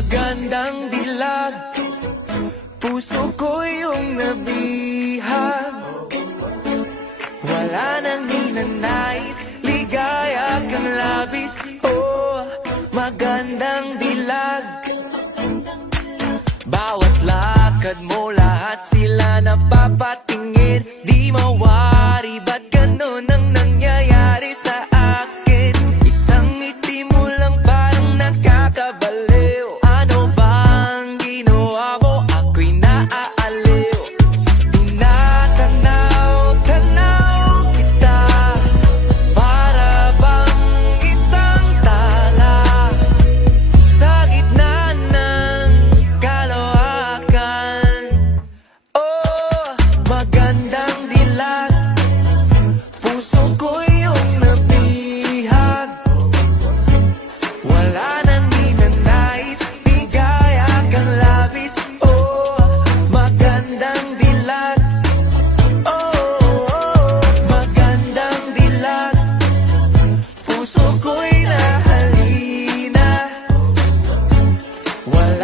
magandang dilag. Puso ko yung nabihag. Wala nang ninanais Ligaya kang labis. Oh, magandang dilag. Bawat lakad mo lahat sila napapatingin. Di mawari